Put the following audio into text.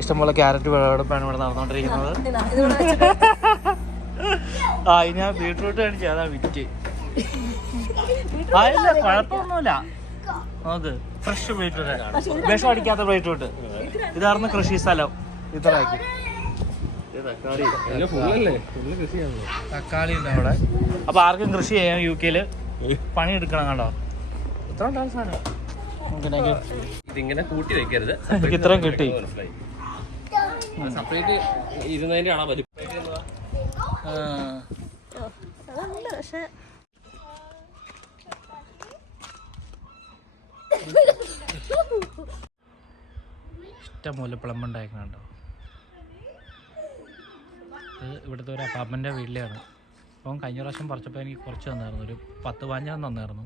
ഇഷ്ടംപോലെ ക്യാരറ്റ് വിളവെടുപ്പാണ് ഇവിടെ നടന്നുകൊണ്ടിരിക്കുന്നത്. ആ ഞാൻ ബീട്രൂട്ട് കാണിച്ചു, അതാ വിറ്റ്. ഇല്ല കുഴപ്പമൊന്നുമില്ല. നോക്ക് ഫ്രഷ് ബീട്രൂട്ട്, വിഷം അടിക്കാത്ത ബീട്രൂട്ട്. ഇതായിരുന്നു കൃഷി സ്ഥലം. ഇത്രയാക്കി തക്കാളി ഉണ്ട് അവിടെ. അപ്പൊ ആർക്കും കൃഷി ചെയ്യാം UK-ല്, പണിയെടുക്കണം. കണ്ടോ ഇത്ര ഉണ്ടാകുന്ന സാധനം ഇതിങ്ങനെ കൂട്ടി വെക്കരുത്. ഇത്രയും കിട്ടി. സെപ്പറേറ്റ് ഇരുന്നതിന്റെ ആണോ വലിപ്പം? ഇഷ്ടംപോലെ പ്ലംബുണ്ടായിരുന്നുണ്ടോ. ഇത് ഇവിടുത്തെ ഒരു അപ്പാപ്പൻ്റെ വീട്ടിലാണ്. അപ്പം കഴിഞ്ഞ പ്രാവശ്യം പറിച്ചപ്പോൾ എനിക്ക് കുറച്ച് തന്നായിരുന്നു, ഒരു 10-15 തന്നായിരുന്നു.